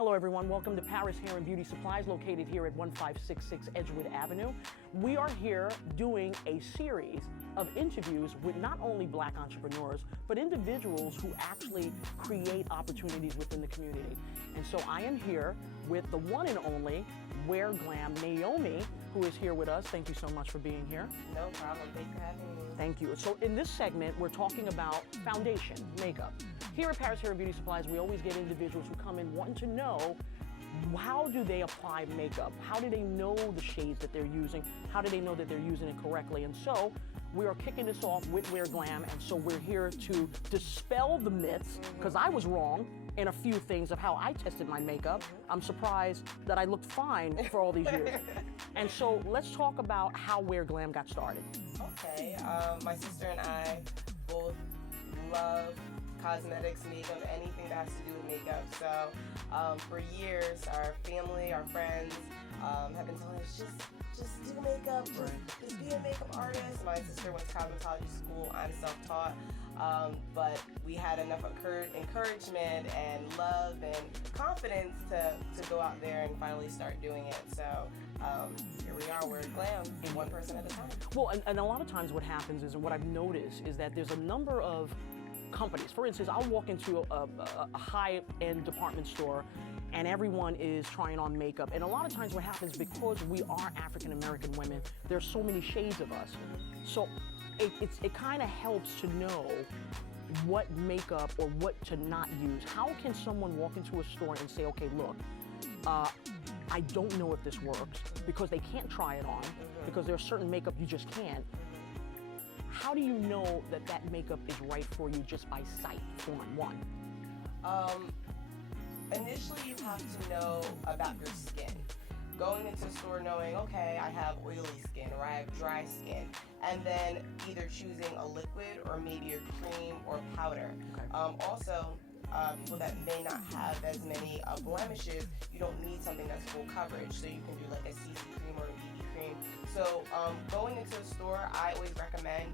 Hello everyone, welcome to Paris Hair and Beauty Supplies, located here at 1566 Edgewood Avenue. We are here doing a series of interviews with not only Black entrepreneurs, but individuals who actually create opportunities within the community. And so I am here with the one and only WairGlam, Naomi, who is here with us. Thank you so much for being here. No problem, thanks for having me. Thank you. So in this segment, we're talking about foundation, makeup. Here at Paris Hair and Beauty Supplies, we always get individuals who come in wanting to know, how do they apply makeup? How do they know the shades that they're using? How do they know that they're using it correctly? And so we are kicking this off with WairGlam, and so we're here to dispel the myths, because I was wrong in a few things of how I tested my makeup. I'm surprised that I looked fine for all these years. And so let's talk about how WairGlam got started. Okay, my sister and I both love cosmetics, makeup, anything that has to do with makeup. So for years, our family, our friends have been telling us, just do makeup, just be a makeup artist. My sister went to cosmetology school, I'm self-taught, but we had enough encouragement and love and confidence to go out there and finally start doing it. So here we are, WairGlam, one person at a time. Well, and a lot of times what happens is, and what I've noticed is that there's a number of companies. For instance, I'll walk into a high-end department store and everyone is trying on makeup. And a lot of times what happens, because we are African-American women, there's so many shades of us. So it kind of helps to know what makeup or what to not use. How can someone walk into a store and say, okay, look, I don't know if this works, because they can't try it on, because there's certain makeup you just can't. How do you know that that makeup is right for you just by sight, for one? Initially, you have to know about your skin. Going into a store knowing, okay, I have oily skin or I have dry skin, and then either choosing a liquid or maybe a cream or powder. Okay. Also, people that may not have as many blemishes, you don't need something that's full coverage, so you can do like a CC cream or a BB cream. So going into a store, I always recommend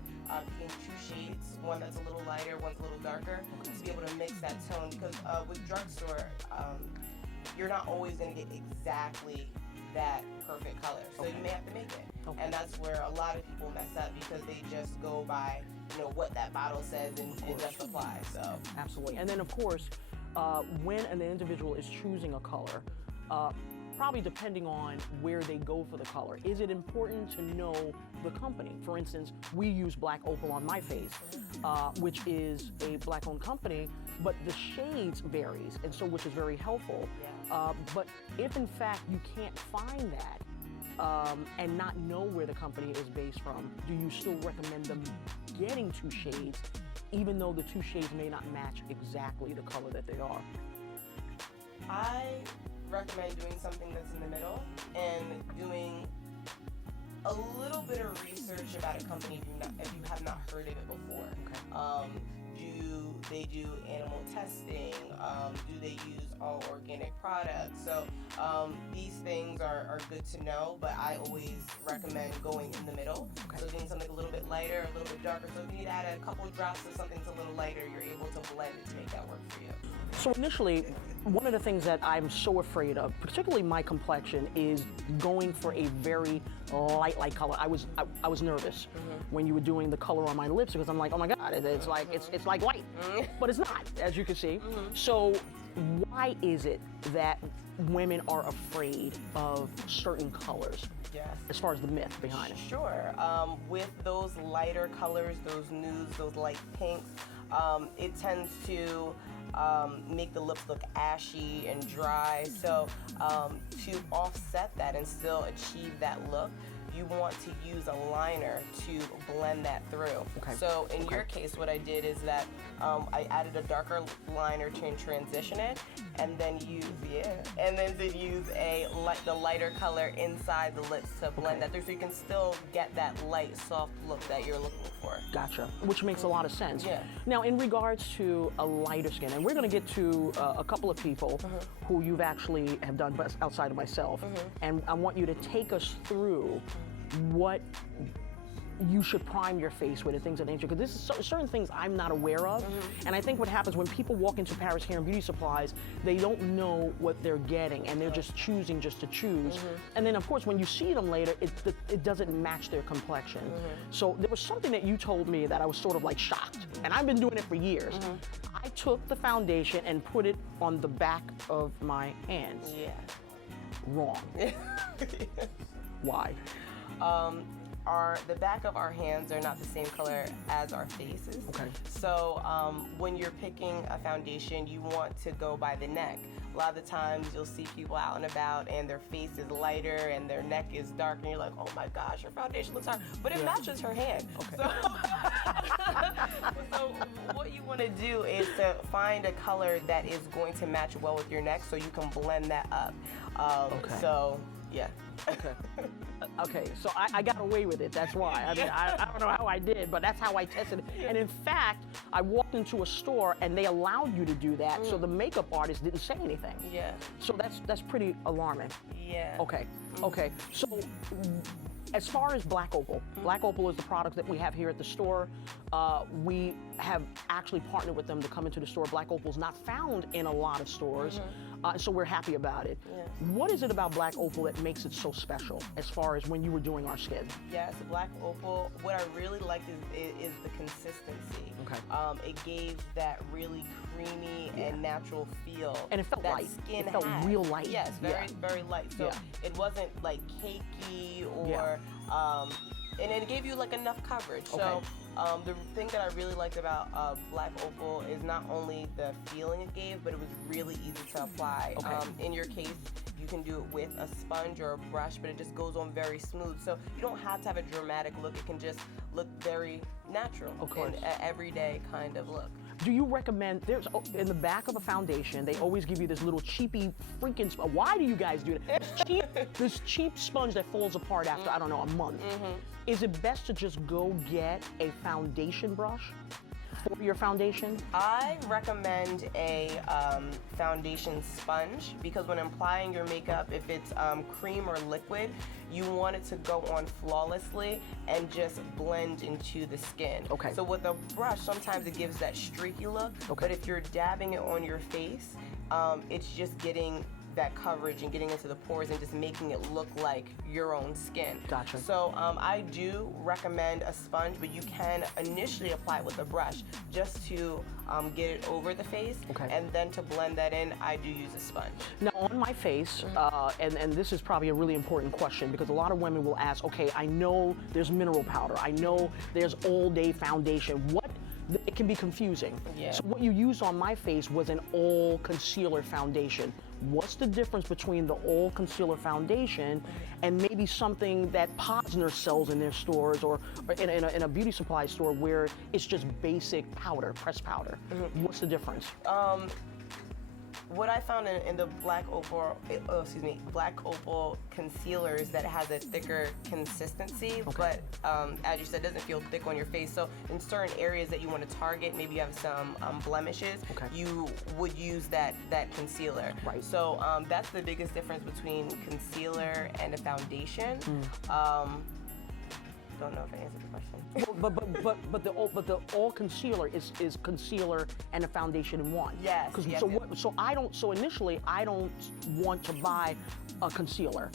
picking two shades, one that's a little lighter, one's a little darker, to be able to mix that tone, because with drugstore, you're not always going to get exactly that perfect color, so you may have to make it. And that's where a lot of people mess up, because they just go by what that bottle says and just apply. So absolutely. And then of course, when an individual is choosing a color, probably depending on where they go for the color, is it important to know the company? For instance, we use Black Opal on my face, which is a Black-owned company, but the shades varies, and so which is very helpful. But if in fact you can't find that and not know where the company is based from, do you still recommend them getting two shades, even though the two shades may not match exactly the color that they are? I recommend doing something that's in the middle and doing a little bit of research about a company if you have not heard of it before. Do they do animal testing? Do they use all organic products? So these things are good to know, but I always recommend going in the middle. So doing something a little bit lighter, a little bit darker. So if you need to add a couple drops of something that's a little lighter, you're able to blend it to make that work for you. So initially, one of the things that I'm so afraid of, particularly my complexion, is going for a very light color. I was nervous when you were doing the color on my lips, because I'm like, oh my God, it's like white, but it's not, as you can see. So why is it that women are afraid of certain colors? As far as the myth behind it. Sure. With those lighter colors, those nudes, those light pinks, it tends to make the lips look ashy and dry. So to offset that and still achieve that look, you want to use a liner to blend that through. So in your case, what I did is that I added a darker liner to transition it, and then use the lighter color inside the lips to blend that through, so you can still get that light, soft look that you're looking for. Gotcha, which makes a lot of sense. Now, in regards to a lighter skin, and we're going to get to a couple of people who you've actually have done outside of myself, and I want you to take us through what you should prime your face with and things of that nature, because this is certain things I'm not aware of. And I think what happens when people walk into Paris Hair and Beauty Supplies, they don't know what they're getting, and they're just choosing just to choose. And then of course when you see them later, it doesn't match their complexion. So there was something that you told me that I was sort of like shocked, and I've been doing it for years. I took the foundation and put it on the back of my hands. Yeah. Wrong. Why? The back of our hands are not the same color as our faces. Okay. So when you're picking a foundation, you want to go by the neck. A lot of the times you'll see people out and about and their face is lighter and their neck is dark, and you're like, oh my gosh, her foundation looks hard, but it matches her hand. Okay. So what you want to do is to find a color that is going to match well with your neck, so you can blend that up. So yeah. Okay, so I got away with it, that's why. I mean, I don't know how I did, but that's how I tested it. And in fact, I walked into a store and they allowed you to do that, so the makeup artist didn't say anything. Yeah. So that's pretty alarming. Yeah. Okay, so as far as Black Opal, Black Opal is the product that we have here at the store. We have actually partnered with them to come into the store. Black Opal is not found in a lot of stores, so we're happy about it. Yeah. What is it about Black Opal that makes it so special as far as when you were doing our skin? Yes, Black Opal, what I really liked is the consistency. Okay. It gave that really creamy and natural feel. And it felt that light. Skin It felt had. real light. Yes, very light. So it wasn't like cakey or, and it gave you like enough coverage. So the thing that I really liked about Black Opal is not only the feeling it gave, but it was really easy to apply. In your case, you can do it with a sponge or a brush, but it just goes on very smooth. So you don't have to have a dramatic look. It can just look very natural, an everyday kind of look. Do you recommend, there's in the back of a foundation, they always give you this little cheapy freaking, why do you guys do that? This cheap sponge that falls apart after, I don't know, a month. Is it best to just go get a foundation brush for your foundation? I recommend a foundation sponge, because when applying your makeup, if it's cream or liquid, you want it to go on flawlessly and just blend into the skin. Okay. So with a brush, sometimes it gives that streaky look, but if you're dabbing it on your face, it's just getting that coverage and getting into the pores and just making it look like your own skin. Gotcha. So I do recommend a sponge, but you can initially apply it with a brush just to get it over the face. And then to blend that in, I do use a sponge. Now on my face, and this is probably a really important question, because a lot of women will ask, okay, I know there's mineral powder, I know there's all day foundation. It can be confusing. So what you used on my face was an all concealer foundation. What's the difference between the all concealer foundation and maybe something that Posner sells in their stores or in a beauty supply store where it's just basic powder, pressed powder? What's the difference? What I found in the Black Opal concealer is that it has a thicker consistency, but as you said, it doesn't feel thick on your face. So in certain areas that you want to target, maybe you have some blemishes, you would use that concealer. So that's the biggest difference between concealer and a foundation. Don't know if I answered the question. But the all concealer is concealer and a foundation in one. Yes. So initially I don't want to buy a concealer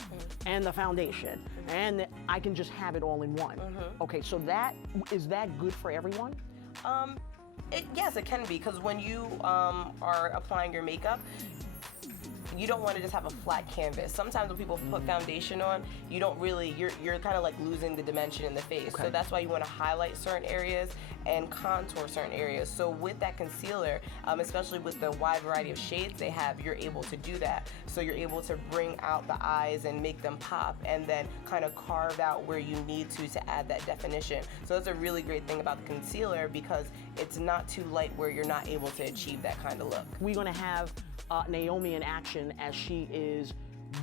and the foundation, and I can just have it all in one. Okay, so is that good for everyone? Yes, it can be, because when you are applying your makeup, you don't want to just have a flat canvas. Sometimes when people put foundation on, you don't really, you're kind of like losing the dimension in the face. So that's why you want to highlight certain areas and contour certain areas. So with that concealer, especially with the wide variety of shades they have, you're able to do that. So you're able to bring out the eyes and make them pop, and then kind of carve out where you need to add that definition. So that's a really great thing about the concealer, because it's not too light where you're not able to achieve that kind of look. We're gonna have Naomi in action as she is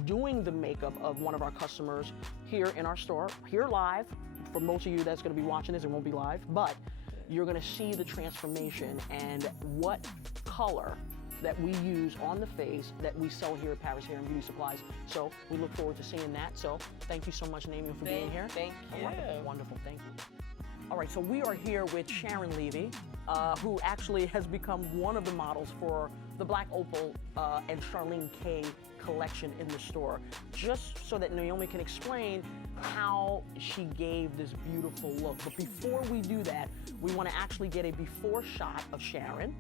doing the makeup of one of our customers here in our store, here live. For most of you that's gonna be watching this, it won't be live, but you're gonna see the transformation and what color that we use on the face that we sell here at Paris Hair and Beauty Supplies. So we look forward to seeing that. So thank you so much, Naomi, for being here. Thank you. Wonderful, wonderful, thank you. All right, so we are here with Sharon Levy, who actually has become one of the models for the Black Opal and Charlene K collection in the store, just so that Naomi can explain how she gave this beautiful look. But before we do that, we want to actually get a before shot of Sharon.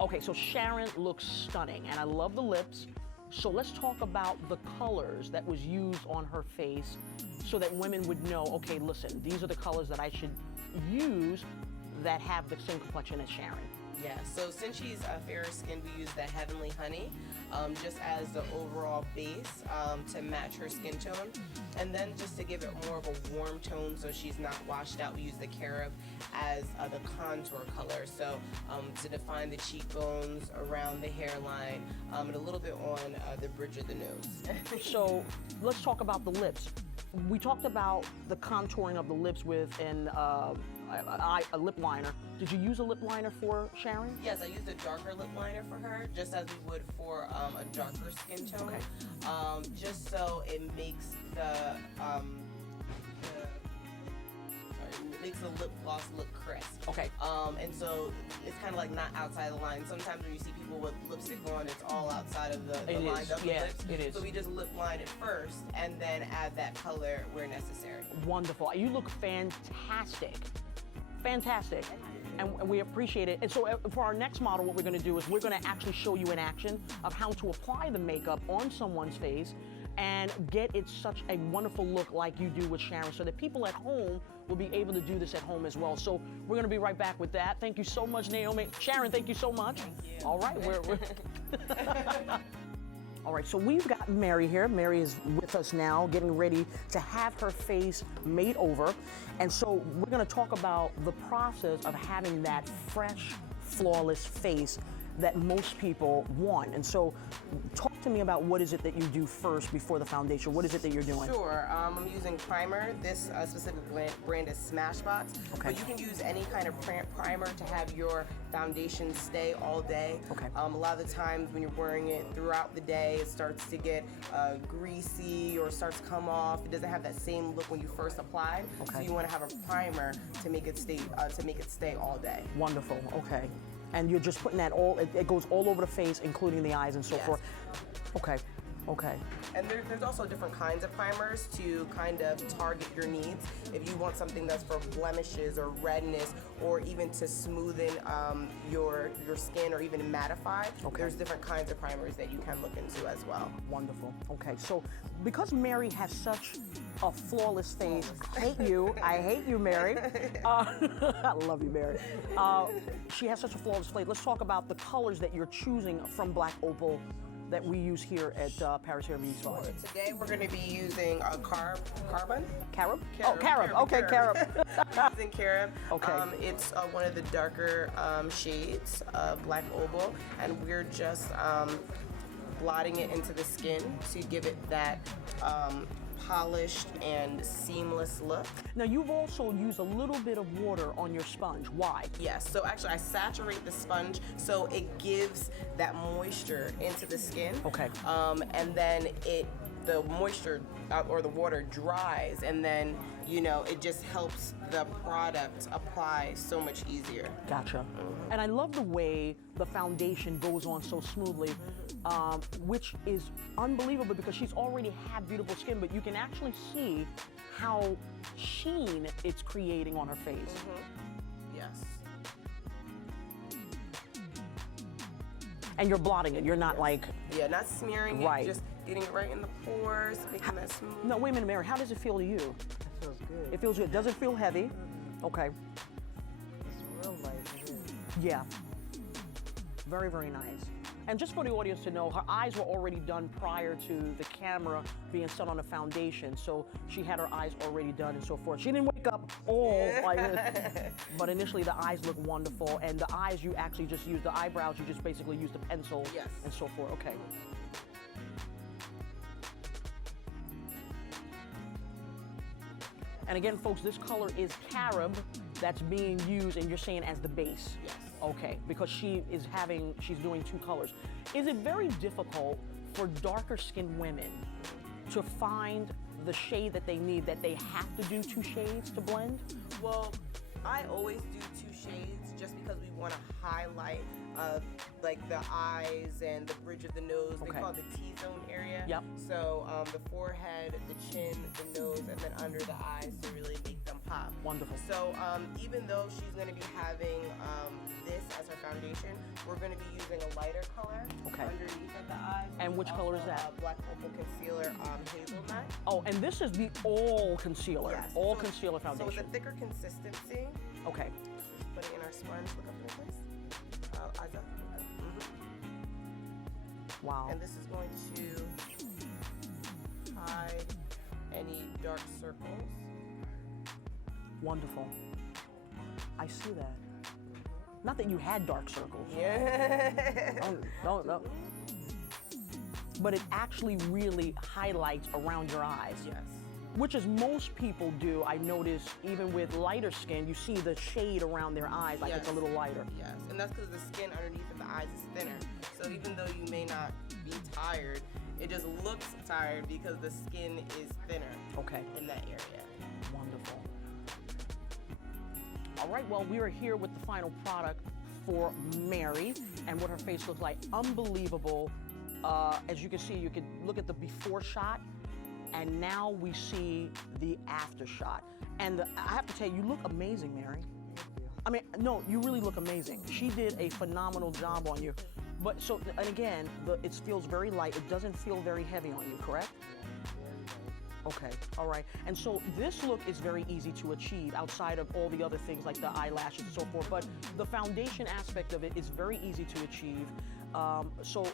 Okay, so Sharon looks stunning, and I love the lips. So let's talk about the colors that was used on her face so that women would know, okay, listen, these are the colors that I should use that have the same complexion as Sharon. Yeah, so since she's fairer skinned, we use the Heavenly Honey just as the overall base to match her skin tone. And then just to give it more of a warm tone so she's not washed out, we use the Carob as the contour color. So to define the cheekbones, around the hairline, and a little bit on the bridge of the nose. So let's talk about the lips. We talked about the contouring of the lips with a lip liner. Did you use a lip liner for Sharon? Yes, I used a darker lip liner for her, just as we would for a darker skin tone. Okay. Just so it makes makes the lip gloss look crisp. Okay. And so it's kind of like not outside the line. Sometimes when you see people with lipstick on, it's all outside of the lines of the lips. It is. So we just lip line it first and then add that color where necessary. Wonderful. You look fantastic. Fantastic. And we appreciate it. And so for our next model, what we're going to do is we're going to actually show you in action of how to apply the makeup on someone's face and get it such a wonderful look like you do with Sharon, so that people at home will be able to do this at home as well. So we're going to be right back with that. Thank you so much, Naomi. Sharon, thank you so much. Thank you. All right, we're All right, so we've got Mary here. Mary is with us now, getting ready to have her face made over. And so we're gonna talk about the process of having that fresh, flawless face that most people want. And so talk to me about what is it that you do first before the foundation? What is it that you're doing? Sure, I'm using primer. This specific brand is Smashbox. Okay. But you can use any kind of primer to have your foundation stay all day. Okay. A lot of the times when you're wearing it throughout the day, it starts to get greasy or starts to come off. It doesn't have that same look when you first apply. Okay. So you want to have a primer to make it stay all day. Wonderful, okay. And you're just putting that it goes all over the face, including the eyes and so forth. Okay, okay. And there's also different kinds of primers to kind of target your needs. If you want something that's for blemishes or redness, or even to smoothen your skin or even mattify, there's different kinds of primers that you can look into as well. Wonderful. Okay, so because Mary has such a flawless face, I hate you, Mary. I love you, Mary. She has such a flawless face. Let's talk about the colors that you're choosing from Black Opal that we use here at Paris Hair and Beauty Supplies. Today we're going to be using carbon. Carob? Oh, Carob. Okay, Carob. Using Carob. Okay. It's one of the darker shades of Black Opal, and we're just blotting it into the skin to give it that polished and seamless look. Now you've also used a little bit of water on your sponge. Why? Yes, so actually I saturate the sponge so it gives that moisture into the skin. Okay. And then the moisture or the water dries, and then it just helps the product apply so much easier. Gotcha. And I love the way the foundation goes on so smoothly, which is unbelievable because she's already had beautiful skin, but you can actually see how sheen it's creating on her face. Yes. And you're blotting it. You're not like... Yeah, not smearing right. it, just getting it right in the pores, making that smooth. No, wait a minute, Mary. How does it feel to you? It feels good. It feels good. Does it feel heavy? Okay. It's real light. It is. Yeah. Very, very nice. And just for the audience to know, her eyes were already done prior to the camera being set on the foundation. So she had her eyes already done and so forth. She didn't wake up all like this. But initially the eyes look wonderful. And the eyes, you actually just use the eyebrows. You just basically use the pencil and so forth. Okay. And again, folks, this color is Carob that's being used, and you're saying as the base. Yes. Okay, because she's doing 2 colors. Is it very difficult for darker skinned women to find the shade that they need, that they have to do 2 shades to blend? Well, I always do 2 shades just because we want to highlight like the eyes and the bridge of the nose. They Okay. call it the T-zone area. Yep. So the forehead, the chin, the nose, and then under the eyes to really make them pop. Wonderful. So even though she's going to be having this as her foundation, we're going to be using a lighter color Okay. underneath of the eyes. And which color is that? Black Opal Concealer Hazelnut. Oh, and this is the all concealer, Yes. all So- concealer So foundation. it's a thicker consistency. Okay, Just putting in our sponge. Look up in place. Eyes up. wow. And this is going to hide any dark circles. Wonderful. I see that. Not that you had dark circles. Yeah. Don't. But it actually really highlights around your eyes. Yes. Which is most people do. I notice even with lighter skin, you see the shade around their eyes like it's a Yes. little lighter. Yes. And that's because the skin underneath of the eyes is thinner. So even though you may not be tired, it just looks tired because the skin is thinner Okay, in that area. wonderful. All right, well, we are here with the final product for Mary and what her face looks like. Unbelievable. As you can see, you can look at the before shot, and now we see the after shot. And I have to tell you, you look amazing, Mary. I mean, no, you really look amazing. She did a phenomenal job on you. But so, and again, it feels very light. It doesn't feel very heavy on you, correct? Okay, all right. And so this look is very easy to achieve outside of all the other things like the eyelashes and so forth. But the foundation aspect of it is very easy to achieve. So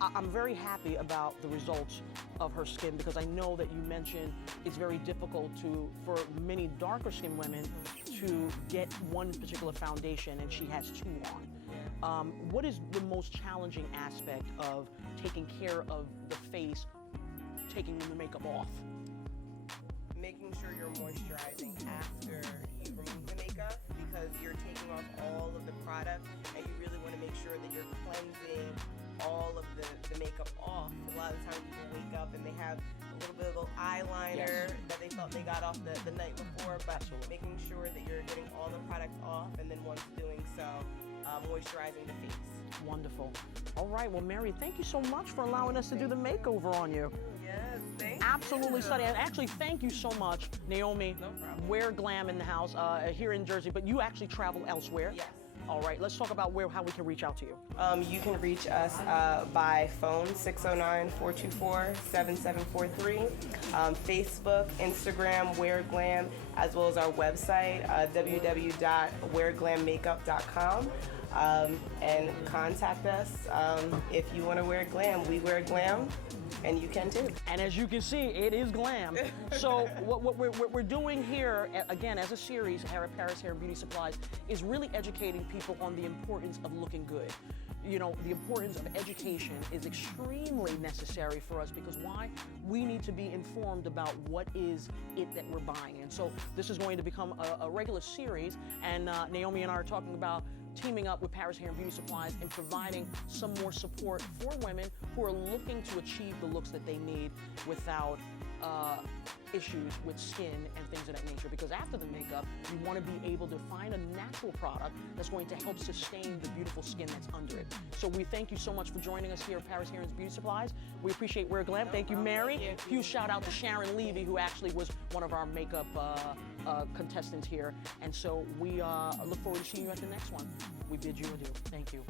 I'm very happy about the results of her skin because I know that you mentioned it's very difficult for many darker skinned women to get one particular foundation, and she has 2 on. What is the most challenging aspect of taking care of the face, taking the makeup off? Making sure you're moisturizing after you remove the makeup because you're taking off all of the product and you really want to make sure that you're cleansing all of the makeup off. A lot of times people wake up and they have a little bit of eyeliner that they thought they got off the night before, but making sure that you're getting all the product off and then once doing so, moisturizing the face. Wonderful. All right, well, Mary, thank you so much for allowing us to do the makeover on you. Yes, thank you. Absolutely stunning. And actually, thank you so much, Naomi. No problem. WairGlam in the house here in Jersey, but you actually travel elsewhere. Yes. All right, let's talk about how we can reach out to you. You can reach us by phone, 609-424-7743, Facebook, Instagram, WairGlam, as well as our website, www.wearglammakeup.com. And contact us if you want to wear glam. We wear glam, and you can too. And as you can see, it is glam. So what we're doing here, again, as a series, Paris Hair and Beauty Supplies, is really educating people on the importance of looking good. You know, the importance of education is extremely necessary for us because why? We need to be informed about what is it that we're buying. And so this is going to become a regular series, and Naomi and I are talking about teaming up with Paris Hair and Beauty Supplies and providing some more support for women who are looking to achieve the looks that they need without issues with skin and things of that nature. Because after the makeup, you want to be able to find a natural product that's going to help sustain the beautiful skin that's under it. So we thank you so much for joining us here at Paris Hair and Beauty Supplies. We appreciate WairGlam. Thank you, Mary. Huge shout out to Sharon Levy, who actually was one of our makeup contestants here. And so we look forward to seeing you at the next one. We bid you adieu. Thank you.